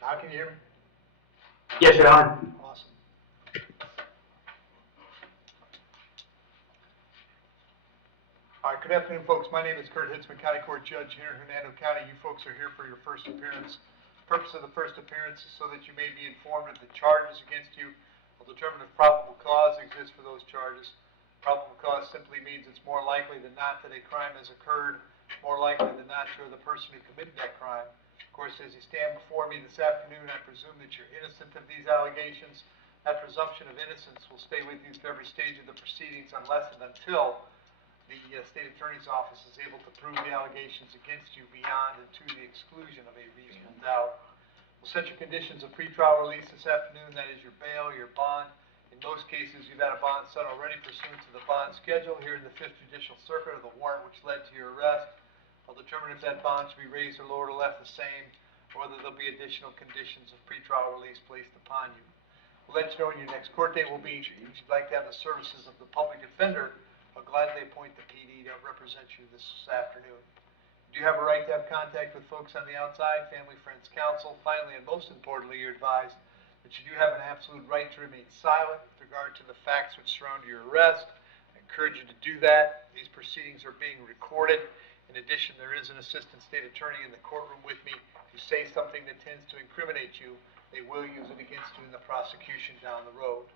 Now can you hear me? Yes, Your Honor. Awesome. All right, good afternoon, folks. My name is Hitzemann, County Court Judge here in Hernando County. You folks are here for your first appearance. The purpose of the first appearance is so that you may be informed of the charges against you. We'll determine if probable cause exists for those charges. Probable cause simply means it's more likely than not that a crime has occurred, more likely than not you're the person who committed that crime. Of course, as you stand before me this afternoon, I presume that you're innocent of these allegations. That presumption of innocence will stay with you through every stage of the proceedings unless and until the State Attorney's Office is able to prove the allegations against you beyond and to the exclusion of a reasonable doubt. We'll set your conditions of pretrial release this afternoon. That is your bail, your bond. In most cases, you've had a bond set already pursuant to the bond schedule here in the 5th Judicial Circuit, or the warrant which led to your arrest. I'll determine if that bond should be raised or lowered or left the same, or whether there'll be additional conditions of pretrial release placed upon you. We'll let you know when your next court date will be. If you'd like to have the services of the public defender, I'll gladly appoint the PD to represent you this afternoon. You do have a right to have contact with folks on the outside, family, friends, counsel. Finally, and most importantly, you're advised that you do have an absolute right to remain silent with regard to the facts which surround your arrest. I encourage you to do that. These proceedings are being recorded. In addition, there is an assistant state attorney in the courtroom with me. If you say something that tends to incriminate you, they will use it against you in the prosecution down the road.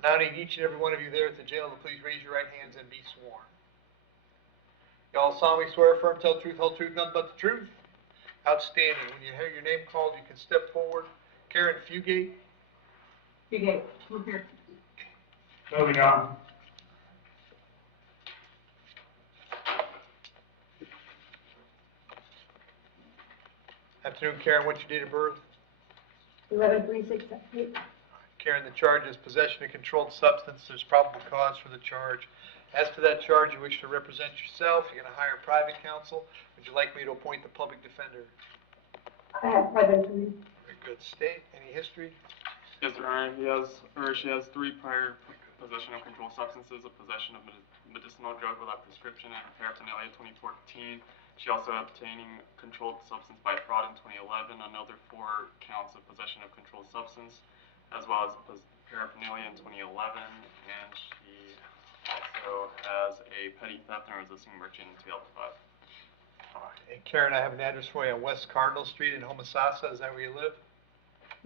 I now need each and every one of you there at the jail to please raise your right hands and be sworn. You all solemnly swear, affirm, tell the truth, whole truth, nothing but the truth? Outstanding. When you hear your name called, you can step forward. Karen Fugate. Fugate, come here. Moving on. Afternoon, Karen. What's your date of birth? 11/3/68. Karen, the charge is possession of controlled substance. There's probable cause for the charge. As to that charge, you wish to represent yourself. You're going to hire private counsel. Would you like me to appoint the public defender? I have private attorney. Very good. State, any history? Yes, Your Honor. She has 3 prior possession of controlled substances, a possession of medicinal drug without prescription, and paraphernalia 2014. She also obtaining controlled substance by fraud in 2011, another 4 counts of possession of controlled substance, as well as paraphernalia in 2011, and she also has a petty theft and resisting merchant in 2005. All right. And Karen, I have an address for you on West Cardinal Street in Homosassa. Is that where you live?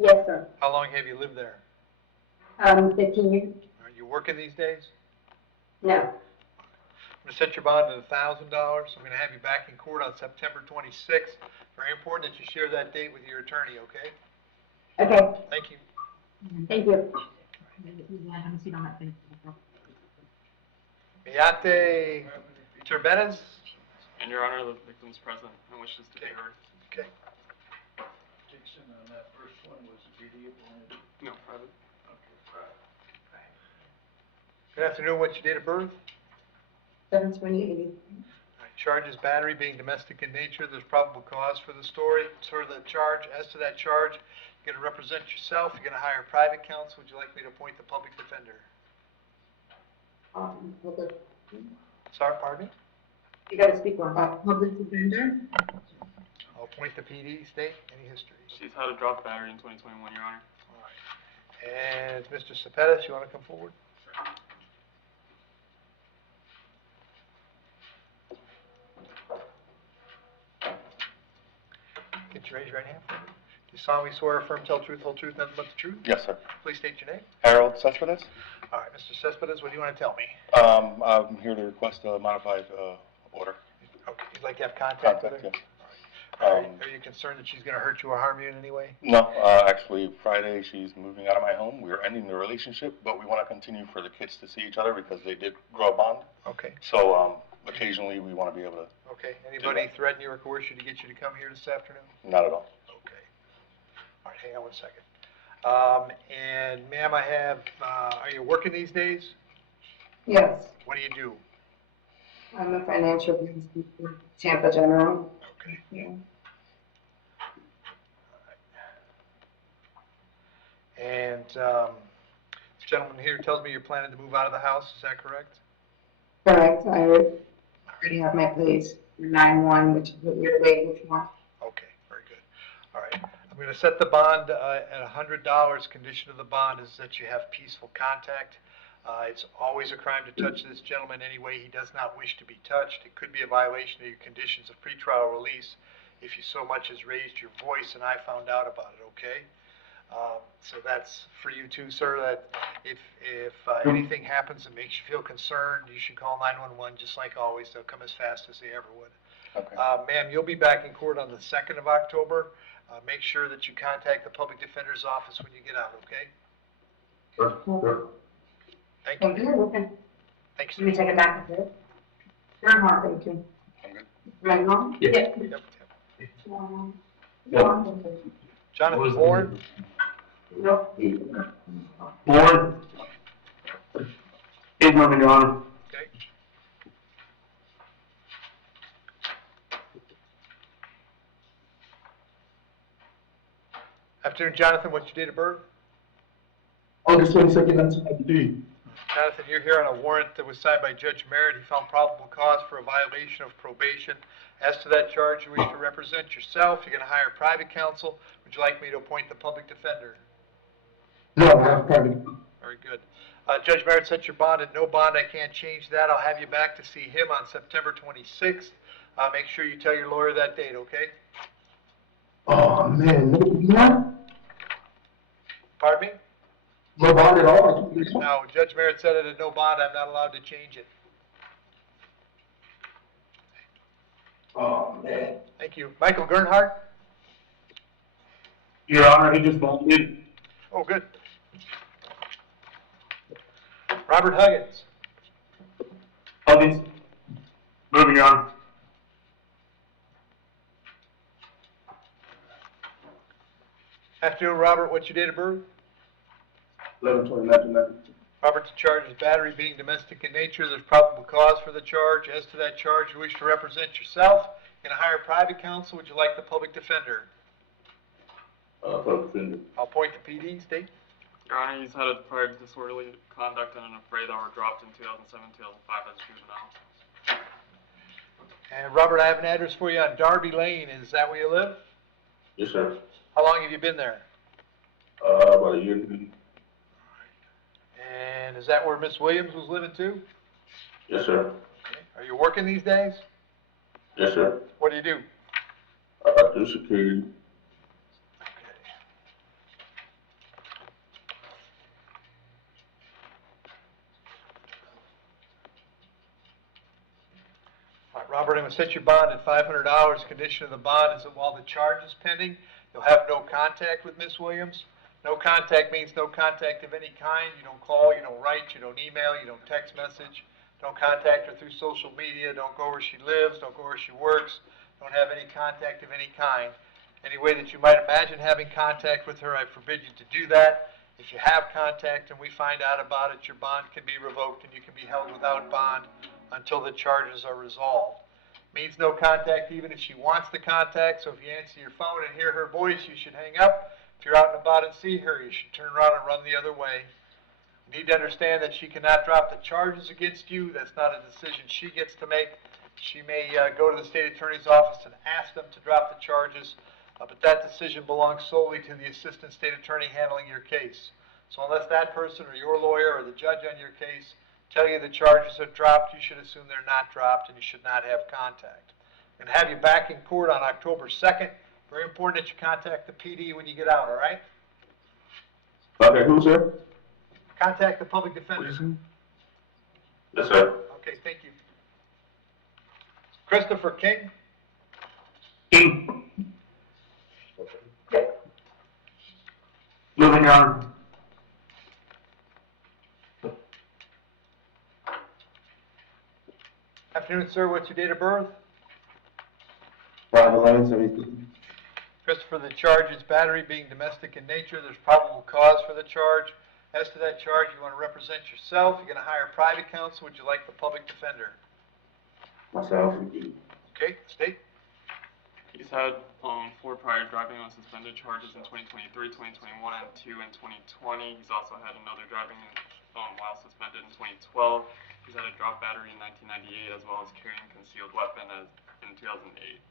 Yes, sir. How long have you lived there? 15 years. Are you working these days? No. I'm going to set your bond at $1,000. I'm going to have you back in court on September 26th. Very important that you share that date with your attorney, okay? Okay. Thank you. Thank you. Miate Turbenes? And Your Honor, the victim's present and wishes to be heard. Okay. Dixon, on that first one, was the PD appointed? No, private. Okay, private. Good afternoon. What's your date of birth? 7/20/80. Charges battery being domestic in nature. There's probable cause for the story, for the charge. As to that charge, you're going to represent yourself. You're going to hire private counsel. Would you like me to appoint the public defender? Public. Sorry, pardon me? You got to speak on public defender. I'll appoint the PD. State, any history? She's had a drop battery in 2021, Your Honor. All right. And Mr. Cepetis, you want to come forward? Get your raise your right hand. Do you solemnly swear, affirm, tell the truth, whole truth, nothing but the truth? Yes, sir. Please state your name. Harold Cespedes. All right, Mr. Cespedes, what do you want to tell me? I'm here to request a modified order. Okay, you'd like to have contact with her? Yes. All right. Are you concerned that she's going to hurt you or harm you in any way? No, actually, Friday she's moving out of my home. We're ending the relationship, but we want to continue for the kids to see each other because they did grow a bond. Okay. So occasionally we want to be able to. Okay. Anybody threaten you or coerce you to get you to come here this afternoon? Not at all. Okay. All right, hang on one second. And ma'am, I have, are you working these days? Yes. What do you do? I'm a financial business for Tampa General. Okay. Yeah. And this gentleman here tells me you're planning to move out of the house. Is that correct? Correct. I already have my place 9/1, which is what you're waiting for. Okay, very good. All right. I'm going to set the bond at $100. Condition of the bond is that you have peaceful contact. It's always a crime to touch this gentleman any way he does not wish to be touched. It could be a violation of your conditions of pretrial release if you so much as raised your voice and I found out about it, okay? So that's for you too, sir, that if anything happens that makes you feel concerned, you should call 911 just like always. They'll come as fast as they ever would. Okay. Ma'am, you'll be back in court on the 2nd of October. Make sure that you contact the public defender's office when you get out, okay? Sure, sure. Thank Thank you. you. Okay. Thanks. Should we take it back to this? Bernhardt, thank you. I'm good. Ragnar? Yeah. Yep. Jonathan Bourne? Nope. Board. Hitzemann, Your Honor. Okay. Afternoon, Jonathan. What's your date of birth? August 22nd, 1993. Jonathan, you're here on a warrant that was signed by Judge Merritt. He found probable cause for a violation of probation. As to that charge, you wish to represent yourself. You're going to hire private counsel. Would you like me to appoint the public defender? No, I have private. Very good. Judge Merritt set your bond at no bond. I can't change that. I'll have you back to see him on September 26th. Make sure you tell your lawyer that date, okay? Oh, man, no, Pardon me? no bond at all? No, Judge Merritt said it at no bond. I'm not allowed to change it. Oh, man. Thank you. Michael Gernhardt? Your Honor, he just bonded. Oh, good. Robert Huggins? Huggins. Moving on. Afternoon, Robert. What's your date of birth? 11/29/1993. Robert's charged with battery being domestic in nature. There's probable cause for the charge. As to that charge, you wish to represent yourself. You're going to hire private counsel. Would you like the public defender? Public defender. I'll point the PD. State. Your Honor, he's had a prior disorderly conduct and an affray that were dropped in 2007, 2005 as juvenile. And Robert, I have an address for you on Darby Lane. Is that where you live? Yes, sir. How long have you been there? About a year. And is that where Miss Williams was living too? Yes, sir. Okay. Are you working these days? Yes, sir. What do you do? Do security. All right, Robert, I'm going to set your bond at $500. Condition of the bond is that while the charge is pending, you'll have no contact with Miss Williams. No contact means no contact of any kind. You don't call, you don't write, you don't email, you don't text message. Don't contact her through social media. Don't go where she lives. Don't go where she works. Don't have any contact of any kind. Any way that you might imagine having contact with her, I forbid you to do that. If you have contact and we find out about it, your bond can be revoked and you can be held without bond until the charges are resolved. Means no contact even if she wants the contact, so if you answer your phone and hear her voice, you should hang up. If you're out and about and see her, you should turn around and run the other way. You need to understand that she cannot drop the charges against you. That's not a decision she gets to make. She may go to the state attorney's office and ask them to drop the charges, but that decision belongs solely to the assistant state attorney handling your case. So unless that person or your lawyer or the judge on your case tell you the charges are dropped, you should assume they're not dropped and you should not have contact. I'm going to have you back in court on October 2nd. Very important that you contact the PD when you get out, all right? Okay, who, sir? Contact the public defender. Yes, sir. Okay, thank you. Christopher King? King. Moving on. Afternoon, sir. What's your date of birth? 5/11/73. Christopher, the charge is battery being domestic in nature. There's probable cause for the charge. As to that charge, you want to represent yourself. You're going to hire private counsel. Would you like the public defender? Myself. Okay, state. He's had 4 prior driving on suspended charges in 2023, 2021, and 2 in 2020. He's also had another driving while suspended in 2012. He's had a drop battery in 1998, as well as carrying concealed weapon in 2008.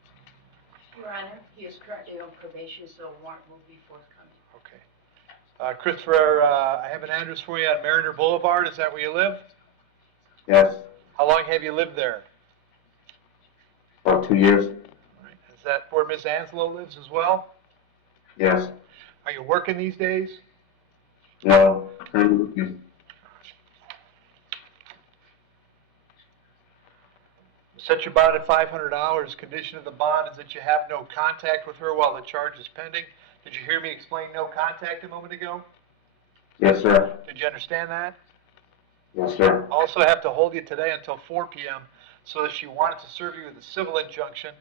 Your Honor, he is currently on probation, so a warrant will be forthcoming. Okay. Christopher, I have an address for you on Mariner Boulevard. Is that where you live? Yes. How long have you lived there? About 2 years? All right. Is that where Miss Anslow lives as well? Yes. Are you working these days? No. Currently looking. Set your bond at $500. Condition of the bond is that you have no contact with her while the charge is pending. Did you hear me explain no contact a moment ago? Yes, sir. Did you understand that? Yes, sir. Also have to hold you today until 4 p.m. so if she wanted to serve you with a civil injunction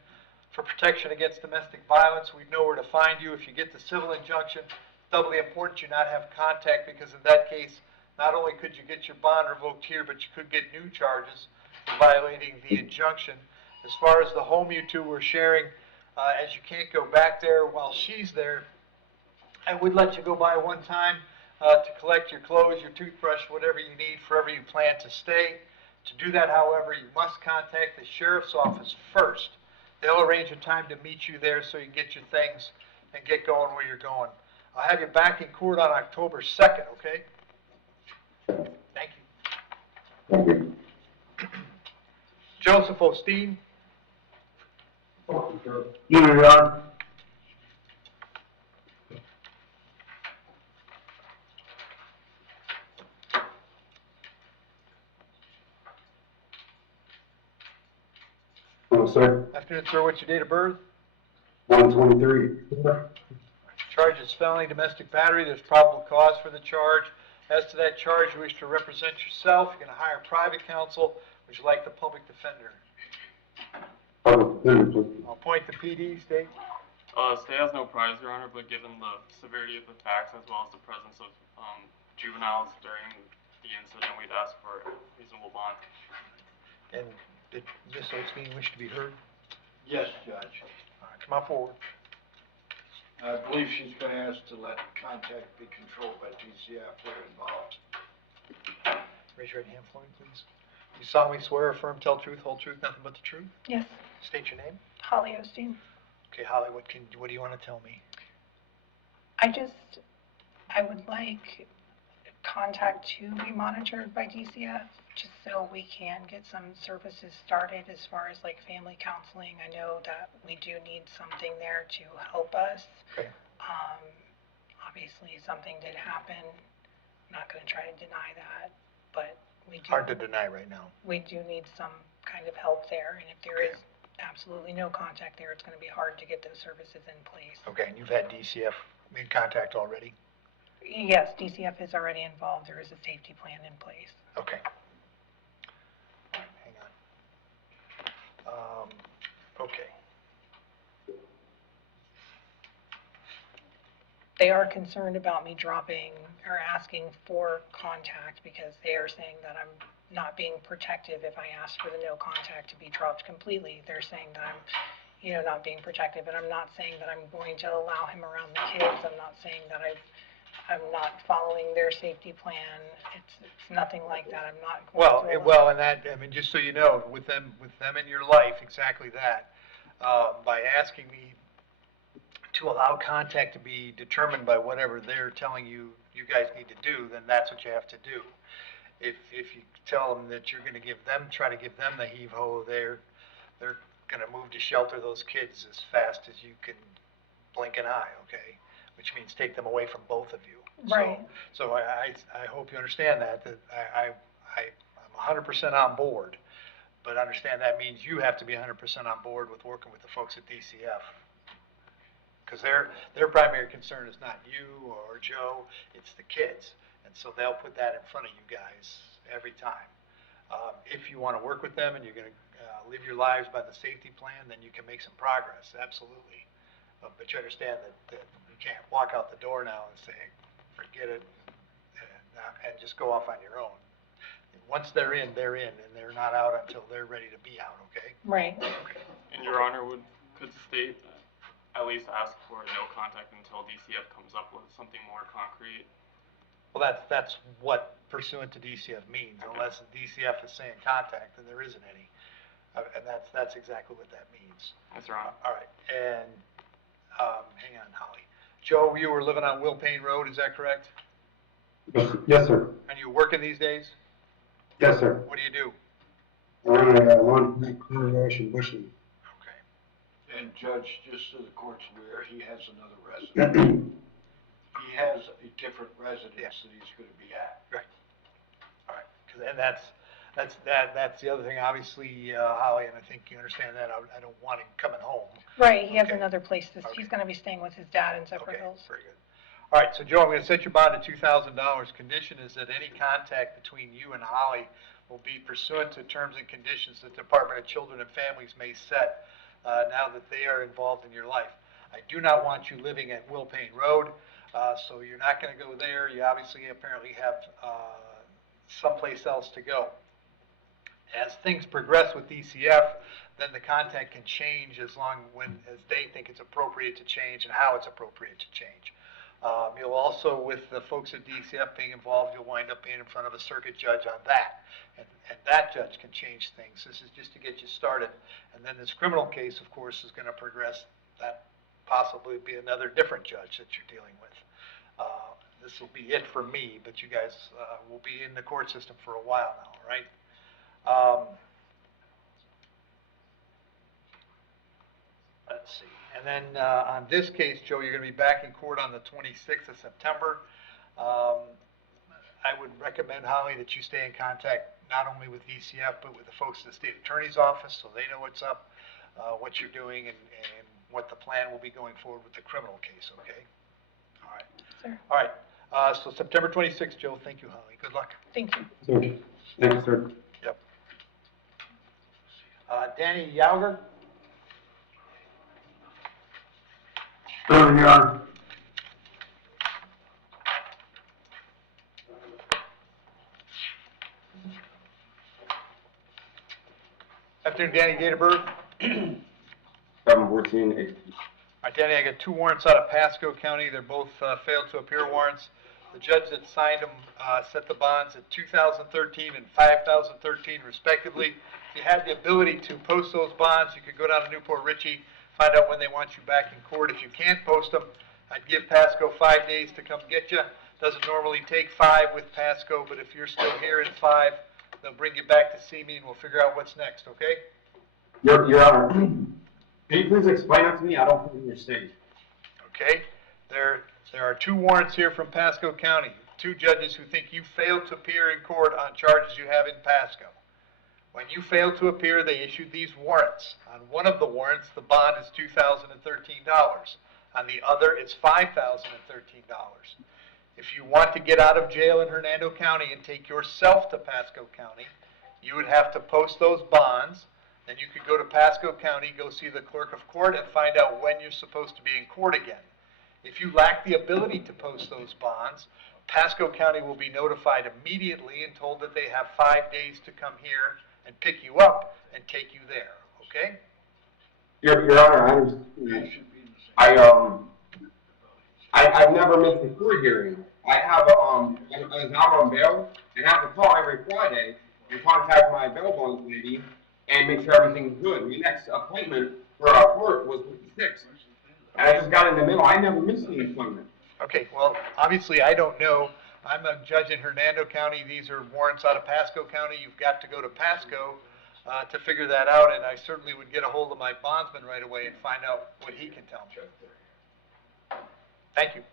for protection against domestic violence, we'd know where to find you. If you get the civil injunction, doubly important you not have contact, because in that case, not only could you get your bond revoked here, but you could get new charges for violating the injunction. As far as the home you two were sharing, as you can't go back there while she's there, I would let you go by one time to collect your clothes, your toothbrush, whatever you need forever you plan to stay. To do that, however, you must contact the sheriff's office first. They'll arrange a time to meet you there so you can get your things and get going where you're going. I'll have you back in court on October 2nd, okay? Thank you. Thank you. Joseph Osteen. Your Honor. Hello, sir. Afternoon, sir. What's your date of birth? 123. Charge is felony domestic battery. There's probable cause for the charge. As to that charge, you wish to represent yourself. You're going to hire private counsel. Would you like the public defender? Public defender, please. I'll appoint the PD, state. Stay has no prize, Your Honor, but given the severity of the facts as well as the presence of juveniles during the incident, we'd ask for a reasonable bond. And did Ms. Osteen wish to be heard? Yes, Judge. All right, come on forward. I believe she's going to ask to let contact be controlled by DCF where involved. Raise your right hand for me, please. You solemnly swear, affirm, tell truth, whole truth, nothing but the truth? Yes, State your name. Holly Osteen. Okay, Holly, what do you want to tell me? I would like contact to be monitored by DCF, just so we can get some services started as far as like family counseling. I know that we do need something there to help us. Okay. Obviously, something did happen. I'm not going to try to deny that, but we do. Hard to deny right now. We do need some kind of help there, and if there is absolutely no contact there, it's going to be hard to get those services in place. Okay, and you've had DCF in contact already? Yes, DCF is already involved. There is a safety plan in place. Okay. All right, hang on. Okay. They are concerned about me dropping or asking for contact because they are saying that I'm not being protective if I ask for the no contact to be dropped completely. They're saying that I'm, not being protective, and I'm not saying that I'm going to allow him around the kids. I'm not saying that I'm not following their safety plan. It's nothing like that. I'm not going to allow. And that, I mean, just so you know, with them in your life, exactly that. By asking me to allow contact to be determined by whatever they're telling you guys need to do, then that's what you have to do. If you tell them that you're going to try to give them the heave-ho, they're going to move to shelter those kids as fast as you can blink an eye, okay? Which means take them away from both of you. Right. So I hope you understand that I'm 100% on board, but understand that means you have to be 100% on board with working with the folks at DCF. Because their primary concern is not you or Joe, it's the kids. And so they'll put that in front of you guys every time. If you want to work with them and you're going to live your lives by the safety plan, then you can make some progress, absolutely. But you understand that you can't walk out the door now and say, forget it, and just go off on your own. Once they're in, and they're not out until they're ready to be out, okay? Right. Okay. And Your Honor, could the state at least ask for no contact until DCF comes up with something more concrete? Well, that's what pursuant to DCF means. Unless DCF is saying contact, then there isn't any. And that's exactly what that means. Yes, Your Honor. All right, and, hang on, Holly. Joe, you were living on Will Payne Road, is that correct? Yes, sir. And you working these days? Yes, sir. What do you do? I run a laundry wash and washing. Okay. And Judge, just so the court's aware, he has another residence. He has a different residence that he's gonna be at. Right. All right, 'cause, and that's the other thing, obviously, Holly, and I think you understand that, I don't want him coming home. Right, he has Okay. another place to, Okay. he's gonna be staying with his dad in Zephyr Okay, Hills. very good. All right, so Joe, I'm gonna set your bond at $2,000. Condition is that any contact between you and Holly will be pursuant to terms and conditions that the Department of Children and Families may set, now that they are involved in your life. I do not want you living at Will Payne Road, so you're not gonna go there. You obviously apparently have, someplace else to go. As things progress with DCF, then the contact can change as they think it's appropriate to change and how it's appropriate to change. You'll also, with the folks at DCF being involved, you'll wind up being in front of a circuit judge on that. And that judge can change things. This is just to get you started. And then this criminal case, of course, is gonna progress. That possibly be another different judge that you're dealing with. This will be it for me, but you guys, will be in the court system for a while now, all right? Let's see. And then, on this case, Joe, you're gonna be back in court on the 26th of September. I would recommend, Holly, that you stay in contact not only with DCF, but with the folks at the state attorney's office, so they know what's up, what you're doing, and what the plan will be going forward with the criminal case, okay? All right. Sir. All right, so September 26th, Joe, thank you, Holly, good luck. Thank you. Thank you, sir. Yep. Danny Yauger? Sir, Your Honor. Afternoon, Danny, date of birth? 7/14/18. All right, Danny, I got 2 warrants out of Pasco County. They're both failed to appear warrants. The judge that signed them set the bonds at 2013 and 5,013 respectively. If you had the ability to post those bonds, you could go down to Newport Richey, find out when they want you back in court. If you can't post them, I'd give Pasco 5 days to come get you. Doesn't normally take 5 with Pasco, but if you're still here in 5, they'll bring you back to see me and we'll figure out what's next, okay? Your Honor, can you please explain that to me? I don't fully understand. Okay, there are 2 warrants here from Pasco County, 2 judges who think you failed to appear in court on charges you have in Pasco. When you failed to appear, they issued these warrants. On one of the warrants, the bond is $2,013. On the other, it's $5,013. If you want to get out of jail in Hernando County and take yourself to Pasco County, you would have to post those bonds. Then you could go to Pasco County, go see the clerk of court, and find out when you're supposed to be in court again. If you lack the ability to post those bonds, Pasco County will be notified immediately and told that they have 5 days to come here and pick you up and take you there, okay? Your Honor, I understand. It should be the same. I've never missed a court hearing. I have, I was out on bail, and I have to call every Friday and contact my bail bond lady and make sure everything's good. My next appointment for our court was with the 6th. And I just got in the middle. I never missed an appointment. Okay, well, obviously, I don't know. I'm a judge in Hernando County. These are warrants out of Pasco County. You've got to go to Pasco to figure that out, and I certainly would get a hold of my bondsman right away and find out what he can tell me. Thank you.